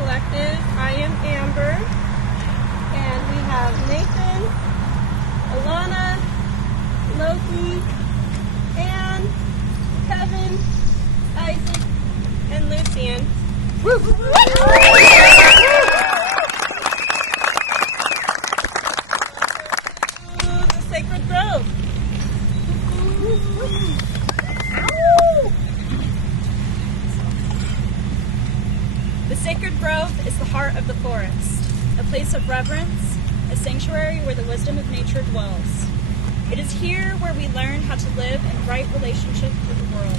Collective. I am Amber, and we have Nathan, Alana, Loki, Anne, Kevin, Isaac, and Lucian. The Sacred Grove. The Sacred Grove is the heart of the forest, a place of reverence, a sanctuary where the wisdom of nature dwells. It is here where we learn how to live in right relationship with the world.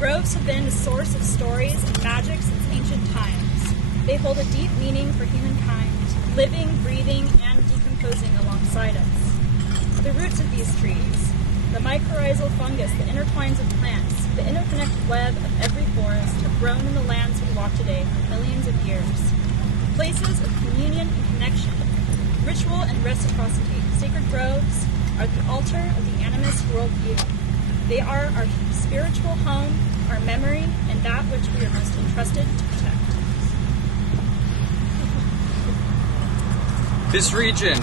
Groves have been a source of stories and magic since ancient times. They hold a deep meaning for humankind, living, breathing, and decomposing alongside us. The roots of these trees, the mycorrhizal fungus that intertwines with plants, the interconnected web of every forest have grown in the lands we walk today for millions of years. Places of communion and connection, ritual and reciprocity, sacred groves are the altar of the animist worldview. They are our spiritual home, our memory, and that which we are most entrusted to protect. This region,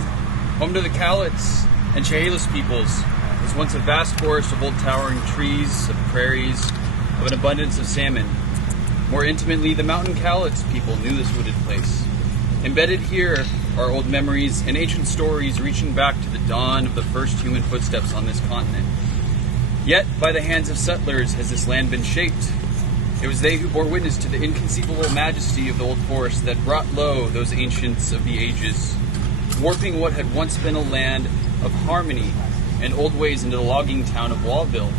home to the Cowlitz and Chehalis peoples, was once a vast forest of old towering trees, of prairies, of an abundance of salmon. More intimately, the mountain Cowlitz people knew this wooded place. Embedded here are old memories and ancient stories reaching back to the dawn of the first human footsteps on this continent. Yet, by the hands of settlers has this land been shaped. It was they who bore witness to the inconceivable majesty of the old forest that brought low those ancients of the ages, warping what had once been a land of harmony and old ways into the logging town of Wallville.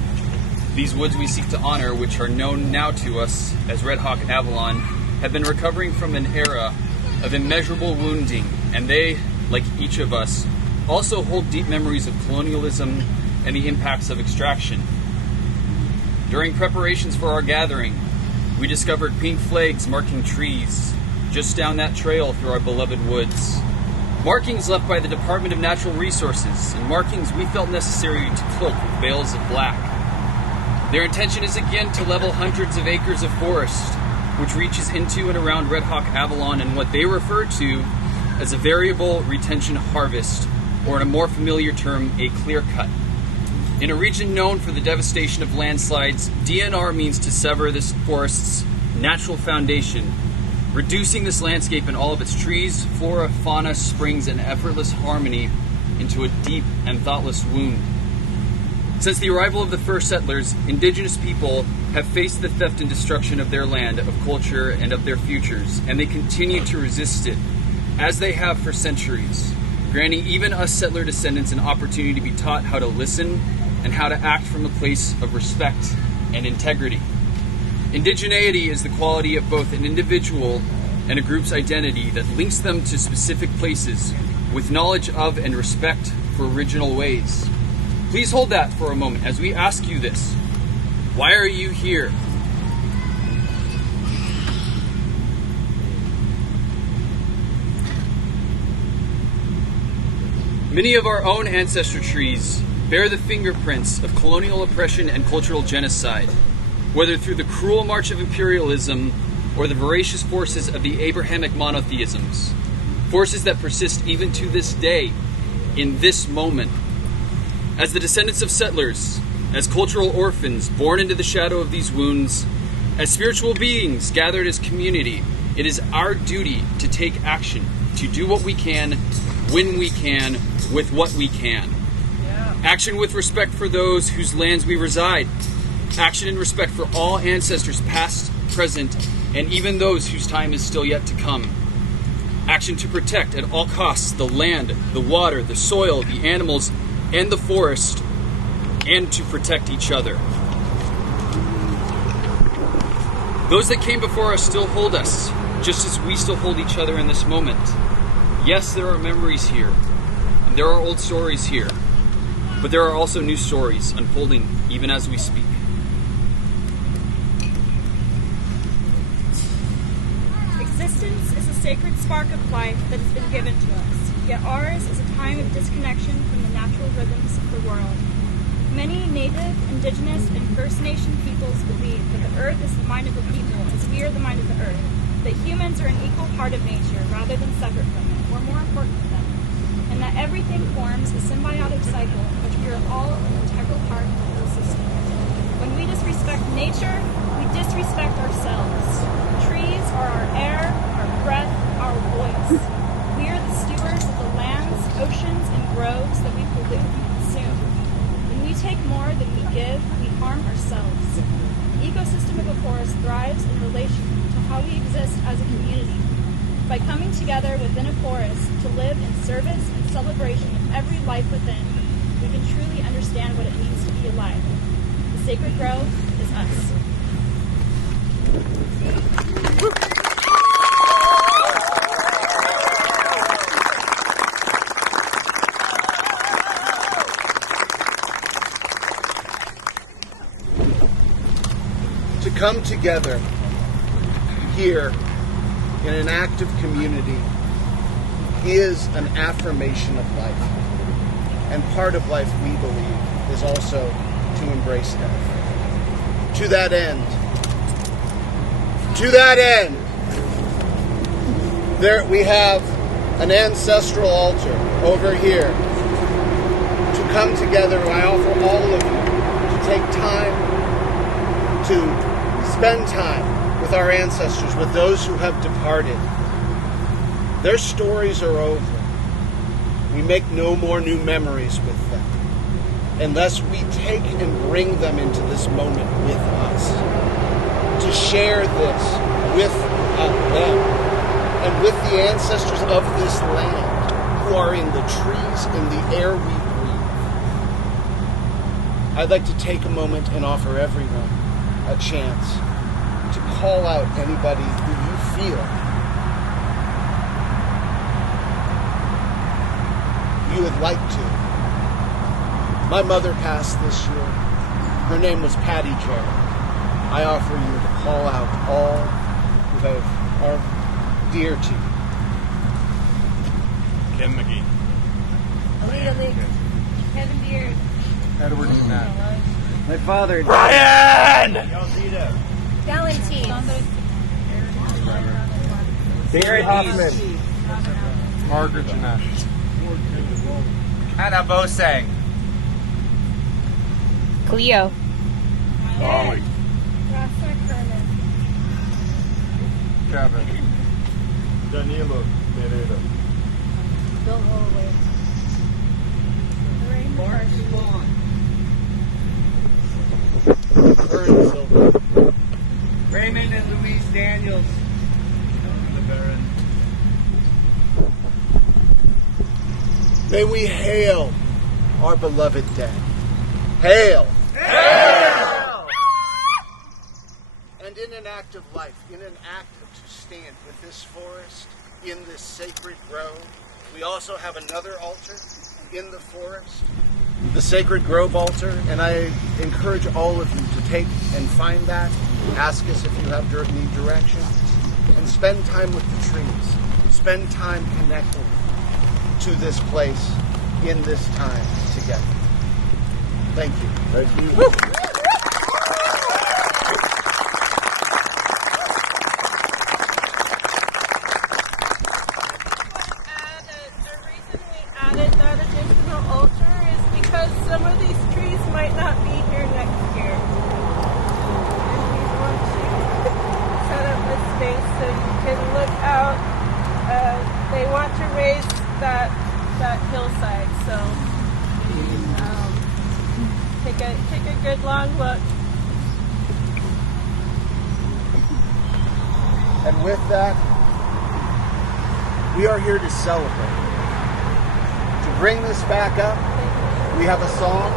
These woods we seek to honor, which are known now to us as Red Hawk Avalon, have been recovering from an era of immeasurable wounding, and they, like each of us, also hold deep memories of colonialism and the impacts of extraction. During preparations for our gathering, we discovered pink flags marking trees just down that trail through our beloved woods. Markings left by the Department of Natural Resources, and markings we felt necessary to cloak with veils of black. Their intention is again to level hundreds of acres of forest, which reaches into and around Red Hawk Avalon in what they refer to as a variable retention harvest, or in a more familiar term, a clear cut. In a region known for the devastation of landslides, DNR means to sever this forest's natural foundation, reducing this landscape and all of its trees, flora, fauna, springs, and effortless harmony into a deep and thoughtless wound. Since the arrival of the first settlers, indigenous people have faced the theft and destruction of their land, of culture, and of their futures, and they continue to resist it, as they have for centuries, granting even us settler descendants an opportunity to be taught how to listen and how to act from a place of respect and integrity. Indigeneity is the quality of both an individual and a group's identity that links them to specific places with knowledge of and respect for original ways. Please hold that for a moment as we ask you this. Why are you here? Many of our own ancestor trees bear the fingerprints of colonial oppression and cultural genocide, whether through the cruel march of imperialism or the voracious forces of the Abrahamic monotheisms, forces that persist even to this day, in this moment. As the descendants of settlers, as cultural orphans born into the shadow of these wounds, as spiritual beings gathered as community, it is our duty to take action, to do what we can, when we can, with what we can. Action with respect for those whose lands we reside. Action in respect for all ancestors past, present, and even those whose time is still yet to come. Action to protect at all costs the land, the water, the soil, the animals, and the forest, and to protect each other. Those that came before us still hold us, just as we still hold each other in this moment. Yes, there are memories here, and there are old stories here, but there are also new stories unfolding even as we speak. Existence is a sacred spark of life that has been given to us, yet ours is a time of disconnection from the natural rhythms of the world. Many Native, Indigenous, and First Nation peoples believe that the earth is the mind of the people, as we are the mind of the earth, that humans humans are an equal part of nature rather than separate from it, or more important than it, and that everything forms a symbiotic cycle in which we are all an integral part of the whole system. When we disrespect nature, we disrespect ourselves. Trees are our air, our breath, our voice. We are the stewards of the lands, oceans, and groves that we pollute and consume. When we take more than we give, we harm ourselves. The ecosystem of a forest thrives in relation to how we exist as a community. By coming together within a forest to live in service and celebration of every life within, we can truly understand what it means to be alive. The sacred grove is us. To come together here in an active community is an affirmation of life. And part of life, we believe, is also to embrace death. To that end, there we have an ancestral altar over here. To come together, I offer all of you to take time to spend time with our ancestors, with those who have departed. Their stories are over. We make no more new memories with them unless we take and bring them into this moment with us, to share this with them and with the ancestors of this land who are in the trees, in the air we breathe. I'd like to take a moment and offer everyone a chance to call out anybody who you feel you would like to. My mother passed this year. Her name was Patty Jarrett. I offer you to call out all who are dear to you. Ken McGee. Alita Lee. Kevin Beard. Edward Matt. My father. Ryan! Valentine. Barry Hoffman. Margaret Jeanette. Anna Bosang. Cleo. Ollie. Rasa Kerman. Kevin. Danilo Pereira. Bill Holloway. Lorraine Swan. Vern Silver. Raymond and Louise Daniels. The Baron. May we hail our beloved dead. Hail! Hail! And in an act of life, in an act to stand with this forest, in this sacred grove, we also have another altar in the forest, the Sacred Grove altar, and I encourage all of you to take and find that, ask us if you have need direction, and spend time with the trees, spend time connecting to this place in this time together. Thank you. Thank you. Woo! The reason we added that additional altar is because some of these trees might not be here next year. And we want to set up a space so you can look out. They want to raise that hillside, so take a good long look. And with that, we are here to celebrate. To bring this back up, we have a song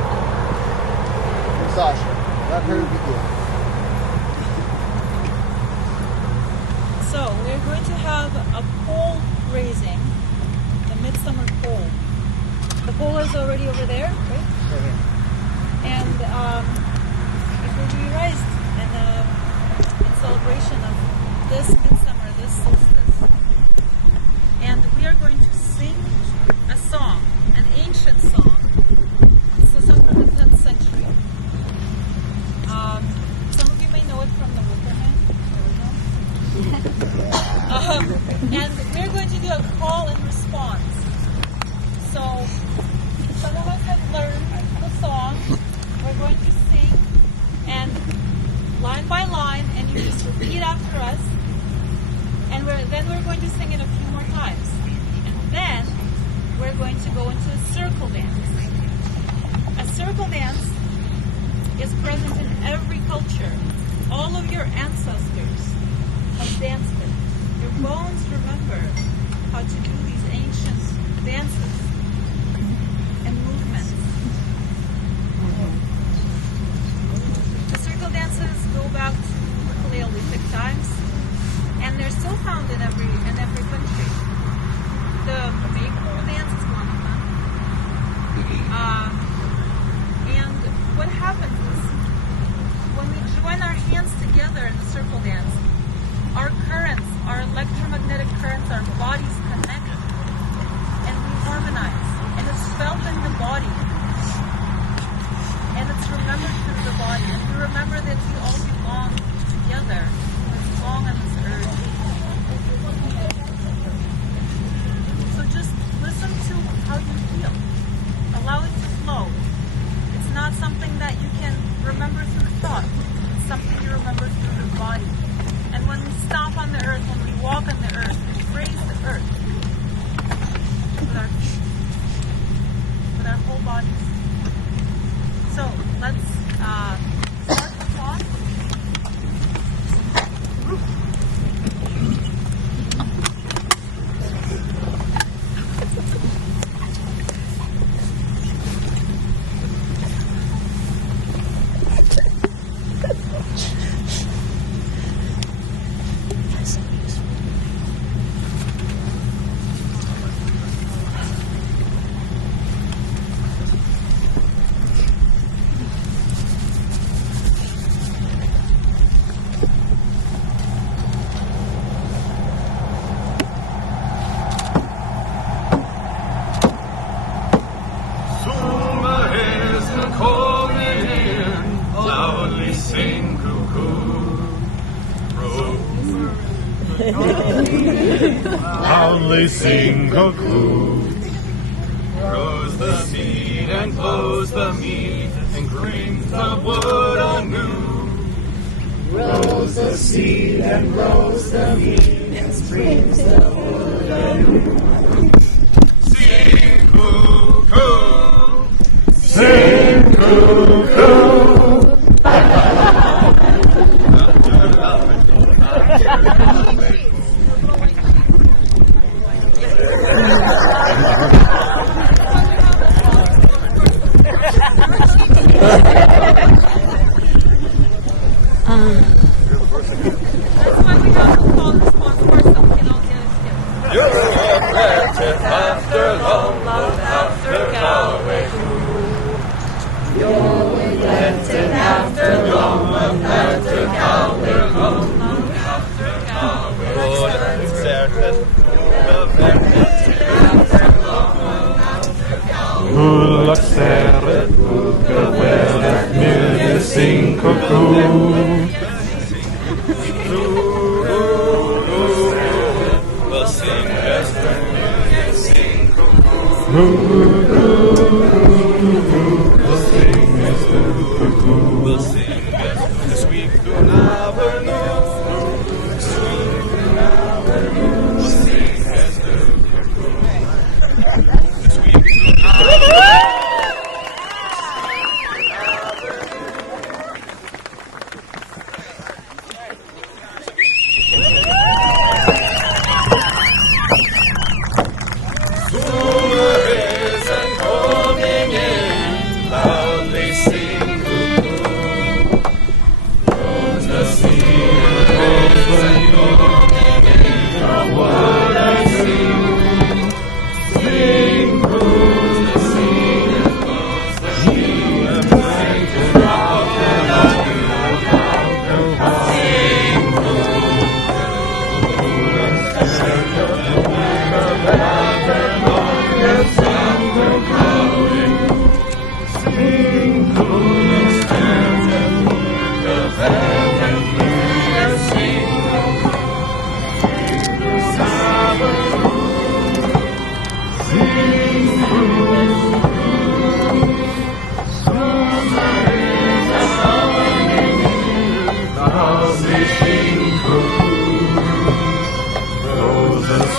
from Sasha. Let her begin. So we're going to have a pole raising, the Midsummer pole. The pole is already over there, right? And it will be raised in celebration of this midsummer, this solstice. And we are going to sing a song, an ancient song. It's a song from the 10th century. Some of you may know it from the Wilkerman. And we're going to do a call and response. So some of us have learned the song. We're going to sing, and line by line, and you just repeat after us. And then we're going to sing it a few more times. And then we're going to go into a circle dance. A circle dance is present in every culture. All of your ancestors have danced it. Your bones remember how to do these ancient dances and movements. The circle dances go back to Paleolithic times, and they're still found in every country. The Maypole dance is one of them. And what happens is, when we join our hands together in the circle dance, our currents, our electromagnetic currents, our bodies connect, and we harmonize. And it's felt in the body. And it's remembered through the body. And we remember that we all belong together. We belong on this earth. So just listen to how you feel. Allow it to flow. It's not something that you can remember through thought. It's something you remember through the body. And when we stomp on the earth, when we walk on the earth, we praise the earth with our feet, with our whole bodies. So let's start the song. Loudly sing cuckoo. Rose the seed and close the meat and brings the wood anew. Rose the seed and rose the meat and springs the wood anew. Sing cuckoo. Sing cuckoo.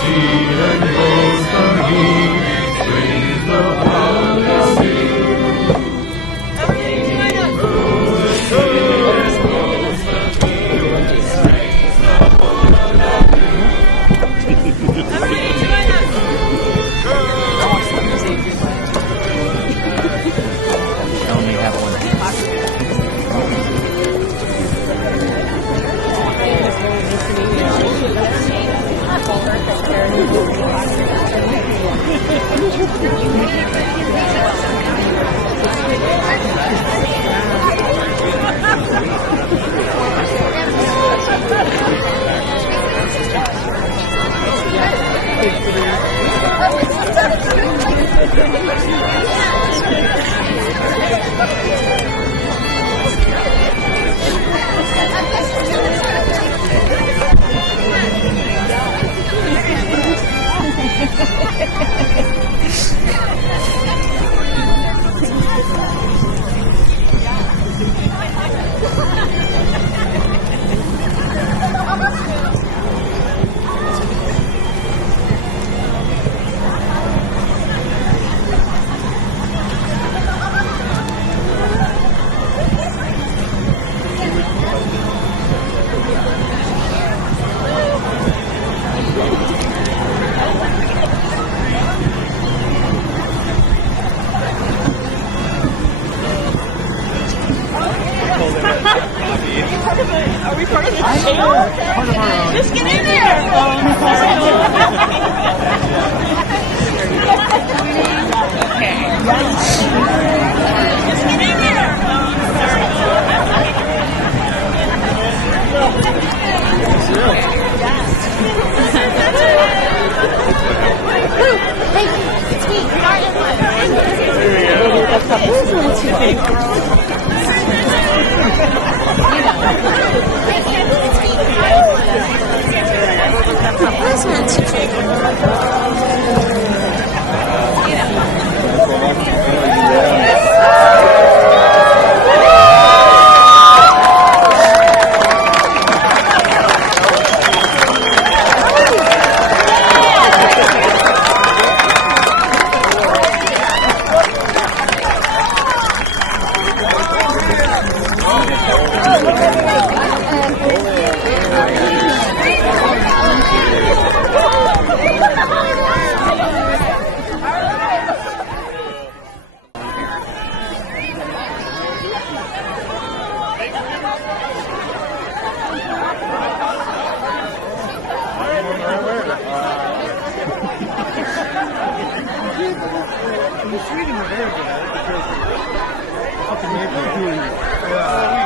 seed and grows the meat, brings the holy seed. Are we part of the show? Just get in there. Just get in there. Sweden are very good at it because up in April. Yeah.